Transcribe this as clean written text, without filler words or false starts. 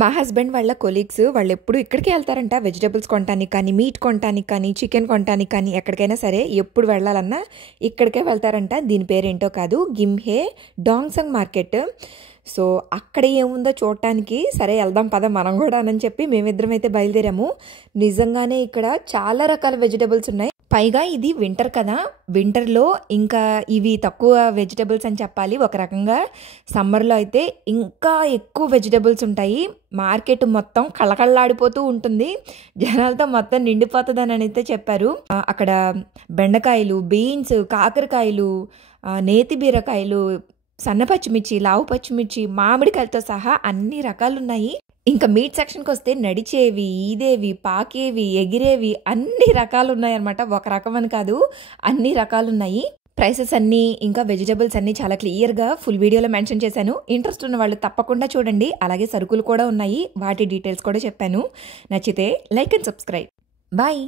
మా హస్బెండ్ వాళ్ళ కొలీగ్స్ వాళ్ళెప్పుడు ఇక్కడికే వెళ్తారంట. వెజిటబుల్స్ కొనటానికి కానీ, మీట్ కొనటానికి కానీ, చికెన్ కొనటానికి కానీ, ఎక్కడికైనా సరే ఎప్పుడు వెళ్ళాలన్నా ఇక్కడికే వెళ్తారంట. దీని పేరేంటో కాదు, గిమ్హే డాంగ్సంగ్ మార్కెట్. సో అక్కడ ఏముందో చూడటానికి సరే వెళ్దాం పద మనం కూడా అని చెప్పి మేమిద్దరం అయితే బయలుదేరాము. నిజంగానే ఇక్కడ చాలా రకాల వెజిటబుల్స్ ఉన్నాయి. పైగా ఇది వింటర్ కదా, వింటర్లో ఇంకా ఇవి తక్కువ వెజిటబుల్స్ అని చెప్పాలి. ఒక రకంగా సమ్మర్లో అయితే ఇంకా ఎక్కువ వెజిటబుల్స్ ఉంటాయి. మార్కెట్ మొత్తం కళకళలాడిపోతూ ఉంటుంది, జనాలతో మొత్తం నిండిపోతుందని అయితే చెప్పారు. అక్కడ బెండకాయలు, బీన్స్, కాకరకాయలు, నేతి బీరకాయలు, సన్న పచ్చిమిర్చి, లావు పచ్చిమిర్చి, మామిడికాయలతో సహా అన్ని రకాలు ఉన్నాయి. ఇంకా మీట్ సెక్షన్కి వస్తే నడిచేవి, ఈదేవి, పాకేవి, ఎగిరేవి అన్ని రకాలు ఉన్నాయన్నమాట. ఒక రకమని కాదు, అన్ని రకాలు ఉన్నాయి. ప్రైసెస్ అన్నీ ఇంకా వెజిటబుల్స్ అన్నీ చాలా క్లియర్గా ఫుల్ వీడియోలో మెన్షన్ చేశాను. ఇంట్రెస్ట్ ఉన్న వాళ్ళు తప్పకుండా చూడండి. అలాగే సరుకులు కూడా ఉన్నాయి, వాటి డీటెయిల్స్ కూడా చెప్పాను. నచ్చితే లైక్ అండ్ సబ్స్క్రైబ్. బాయ్.